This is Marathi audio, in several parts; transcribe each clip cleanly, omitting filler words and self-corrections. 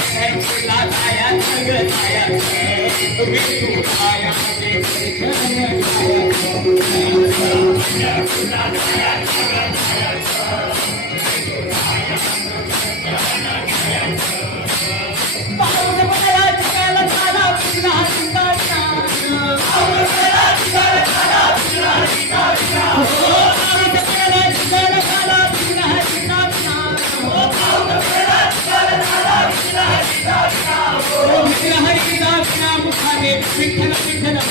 पंढरपूरला जाया विठ्ठल विठ्ठल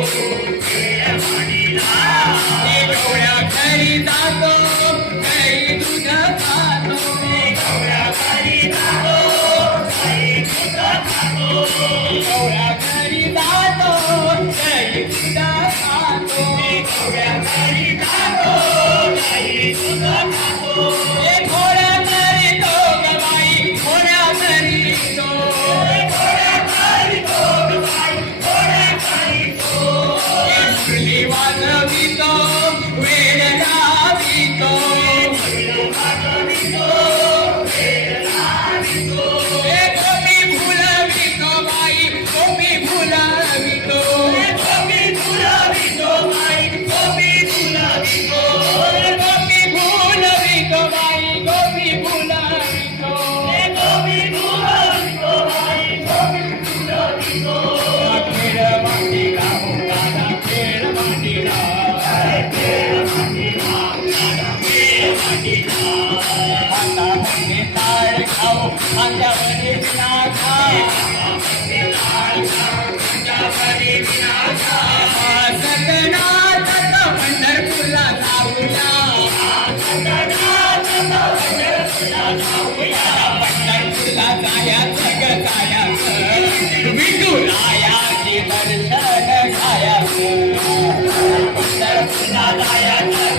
उभ्या घरी जातो नाही दूध खातो हे घोड्या घरी तो ग बाई घोड्या घरी तो घोड्या घरी तो ग बाई घोड्या घरी तो हे मुरली वाजवितो वेळ लावितो हे गोपी फुलवितो बाई गोपी फुलवितो गोपी फुलवितो बाई गोपी फुलवितो गोपी फुलवितो बाई गोपी फुलवितो गोपी फुलवितो बाई गोपी फुलवितो खेळ मांडीला दादा खेळ मांडीला खेळ मांडीला खेळ मांडीला आता म्हणजे ताळ खाऊ माझ्यावरी विनाशा सगनाथ पंढरपूरला जाऊया पंढरपूरला जायाचं ग जायाचं विठुरायाचे दर्शन घ्यायचं पंढरपूरला जायाचं ग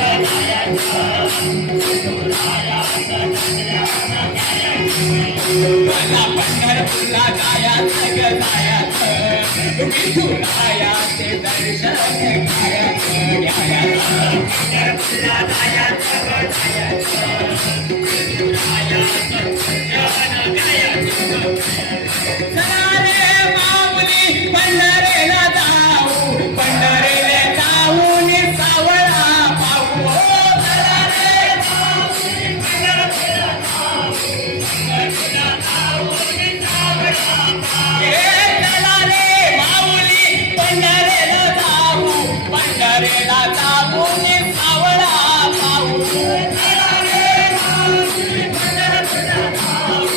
मला पंढरपूरला जायाचं ग जायाचं विठुरायाचे दर्शन घ्यायचं पंढरपूरला जायाचं ग जायाचं विठुरायाचं दर्शन घ्यायचं चला रे माऊली पंढरीला जाऊ पंढरीला जाऊन सावळा पाहू चला रे माऊली पंढरीला जाऊ पंढरीला जाऊन सावळा पाहू चला रे माऊली पंढरीला जाऊ पंढरीला जाऊन सावळा पाहू चला रे माऊली पंढरीला जाऊ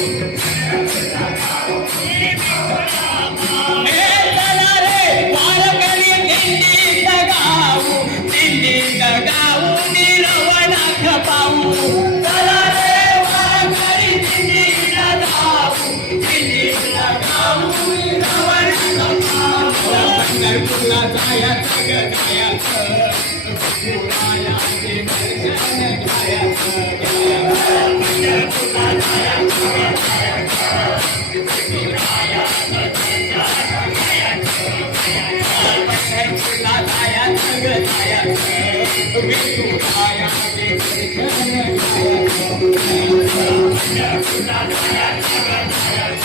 चला रे वारकरी दिंडीत गाऊ दिंडीत गाऊ निरवनाथ पाहू चला रे वारकरी दिंडीत गाऊ दिंडीत गाऊ निरवनाथ पाहू पंढरपूरला जायाचं ग जायाचं विठुरायाचे दर्शन घ्यायचं पंढरपूरला जायाचं ग जायाचं विठुरायाचं दर्शन पंढरपूरला जायाचं ग जायाचं विठुरायाचे दर्शन घ्यायचं पंढरपूरला जायाचं ग जायाचं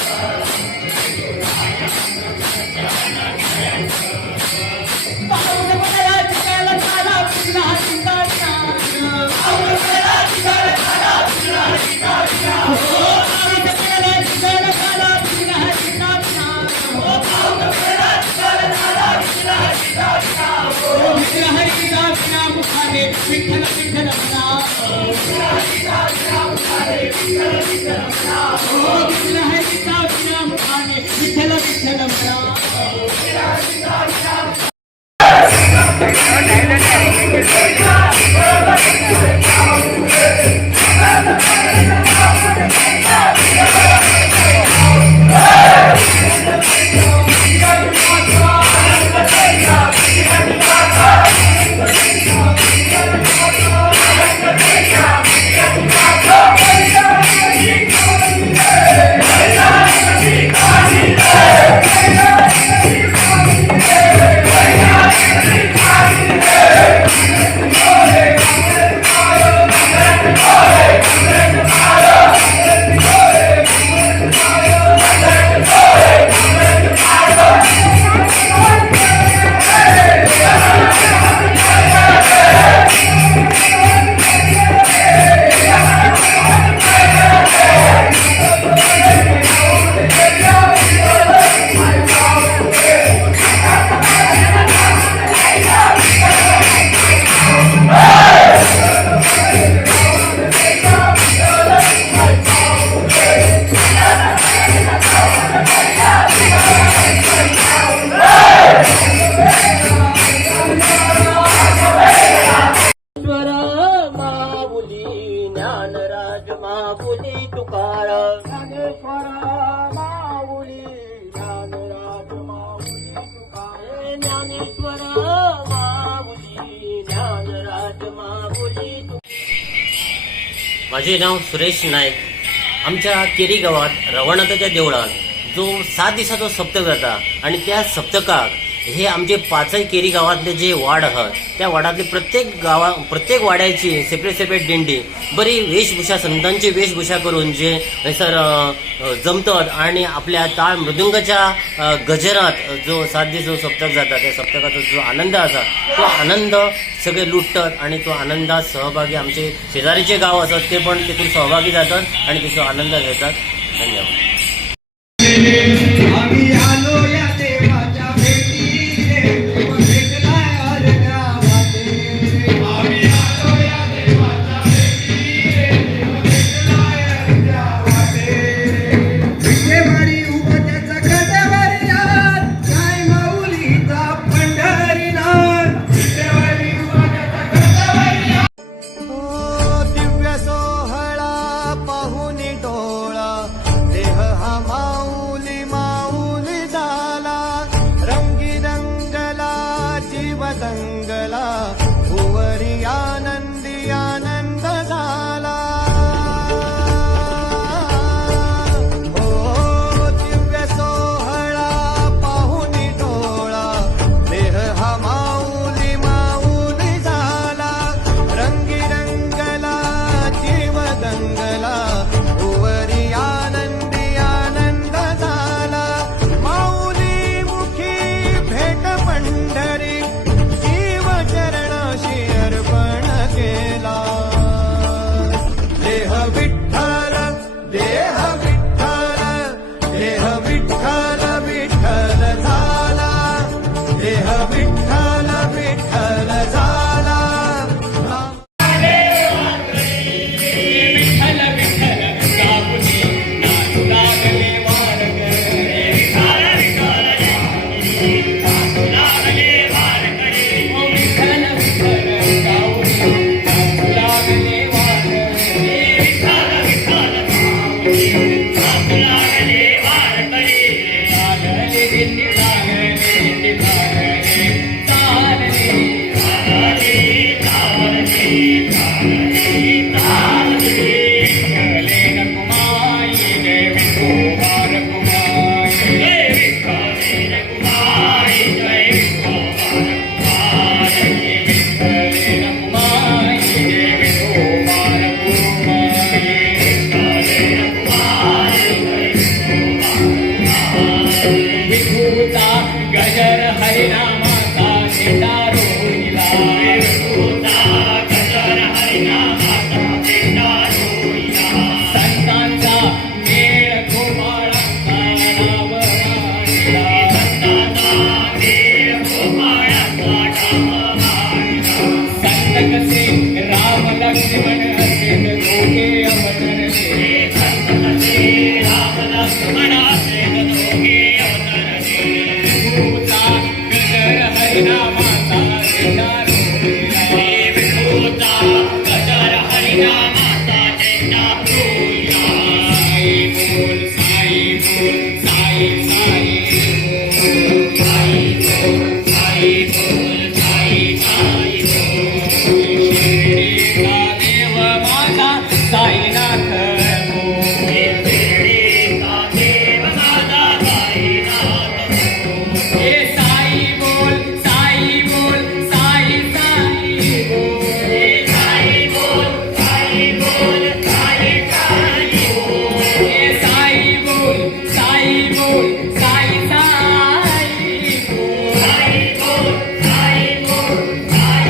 पाऊस पडला चिखल झाला पुन्हा ठिकाणा पाऊस पडला चिखल झाला पुन्हा ठिकाणा पाऊस पडला चिखल झाला पुन्हा ठिकाणा पाऊस पडला चिखल झाला पुन्हा ठिकाणा विठ्ठल हरीचा विना मुखाने विठ्ठल विठ्ठल म्हणा विठ्ठल हरीचा विना मुखाने विठ्ठल विठ्ठल म्हणा विठ्ठल हरीचा विना मुखाने विठ्ठल विठ्ठल म्हणा Hey! माझे नाव सुरेश नाईक. आमच्या केरी गावात रवनाथाच्या देवळात जो 7 दिवसाचो सप्तक जाता आणि त्या सप्तकाक हे आमचे पाचही केरी गावातले जे वाड आहात त्या वाडातले प्रत्येक वाड्याची सेपरेट दिंडी बरी वेशभूषा संतांची वेशभूषा करून जे थंयसर जमतात आणि आपल्या टाळ मृदुंगाच्या गजरात जो 7 दीस जो सप्तक जाता त्या सप्तकाचो जो आनंद असा तो आनंद सगळे लुटतात आणि तो आनंदात सहभागी आमचे शेजारीचे गाव असतात ते पण तिथून सहभागी जातात आणि तिचा आनंद घेतात. धन्यवाद. आम्ही आलो या देवाच्या भेटी रे, देव भेटलाय अर्ध्या वाटे. आम्ही आलो या देवाच्या भेटी रे, देव भेटलाय अर्ध्या वाटे. विटेवाडी उभं त्याचा गडवर यात, काय माऊलीचा पंढरीनाथ. विटेवाडी उभं त्याचा गडवर यात. ओ दिव्य सोहळा पाहुनी डोळा, देह हा माऊली माऊली झाला. रंगी रंगला जीव दंगला, भुवरी आनंदी आनंद झाला. ओ दिव्य सोहळा पाहुनी डोळा, देह हा माऊली माऊली झाला. रंगी रंगला जीव दंगला, भुवरी आनंदी आनंद झाला. माऊली मुखी भेट पंढरी, जीव चरणाशी अर्पण केला. देह विठ्ठल देह विठ्ठल, देह विठ्ठल विठ्ठल झाला. देह विठ्ठल विठ्ठल झाला. विठ्ठल विठ्ठल गापुनी नाचू लागले वारकरी. नाचू लागले वारकरी. ओ विठ्ठल विठ्ठल गापुनी नाचू लागले वारकरी. विठ्ठल विठ्ठल गापुनी नाचू लागले वारकरी. लागले दिंडी लागले दिंडी लागले चालले गजर हरिनामाचा झेंडा रोहिला. संतांचा मेळ गोपाळाचा डाव मांडला. संत कसे राम लक्ष्मण असे दोघे अवतरले. विठूचा गजर हरिनामाचा झेंडा रोहिला. साई बोल साई बोल साई साई बोल. साई बोल साई साई बोल. शिर्डीचा देव माझा साईनाथ बोल. शिर्डीचा देव माझा साईनाथ बोल. हे साई बोल साई बोल साई साई बोल. हे साई बोल साई बोल साई साई बोल. हे साई बोल साई बोल साई साई बोल. साई बोल साई बोल Sai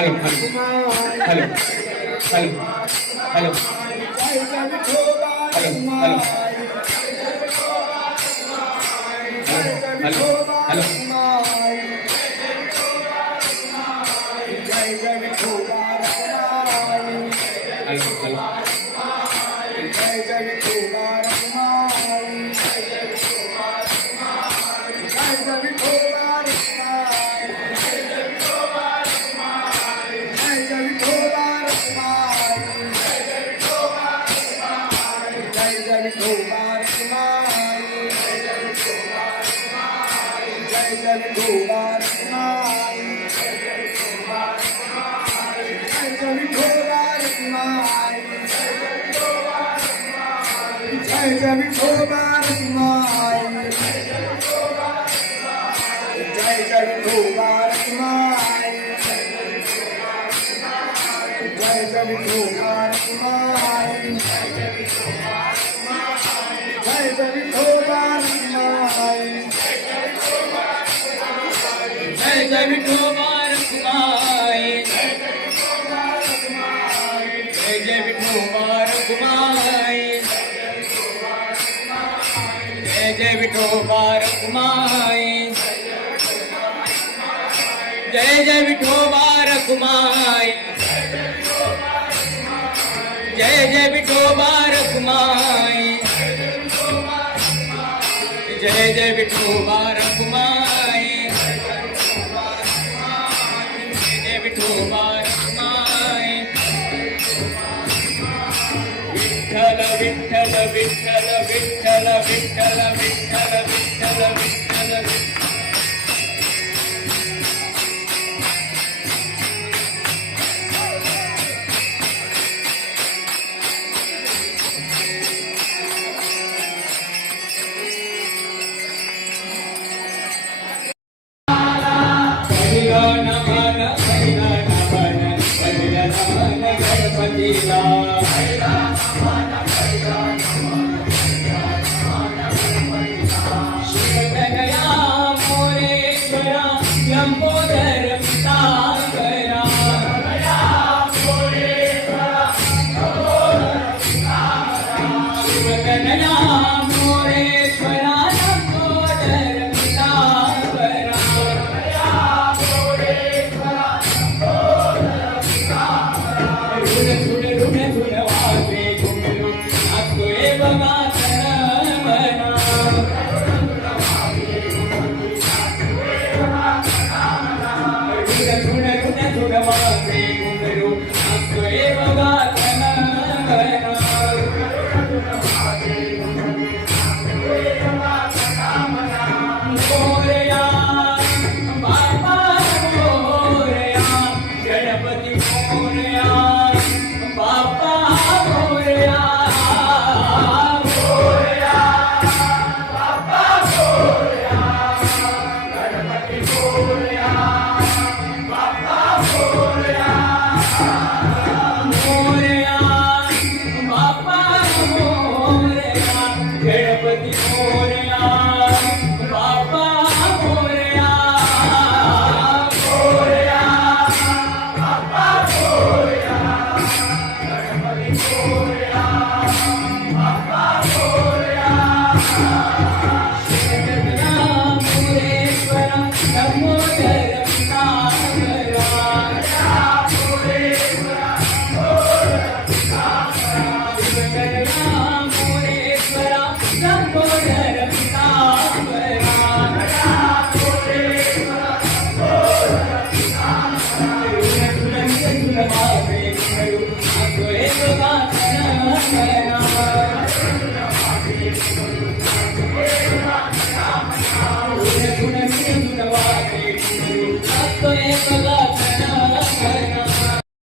hello hello hello hello hello जय विठोबा रखुमाई, जय विठोबा रखुमाई, जय विठोबा रखुमाई, जय विठोबा रखुमाई, जय विठोबा रखुमाई, जय विठोबा रखुमाई, विठोबा रखुमाई, विठ्ठल विठ्ठल विठ्ठल विठ्ठल विठ्ठल विठ्ठल विठ्ठल विठ्ठल शिवकन्या मोरेश्वरा लंबोदर पितांबरा, शिवकन्या मोरेश्वरा लंबोदर पितांबरा, गणपती मोरया बाप्पा मोरया, मोरया बाप्पा मोरया, गणपती मोरया बाप्पा मोरया, मोरया बाप्पा मोरया, गणपती मोरया बाप्पा मोरया, मोरया बाप्पा मोरया, गणपती मोरया बाप्पा मोरया, शिवकन्या मोरेश्वरा लंबोदर पितांबरा, शिवकन्या मोरेश्वरा लंबोदर पितांबरा, Bye.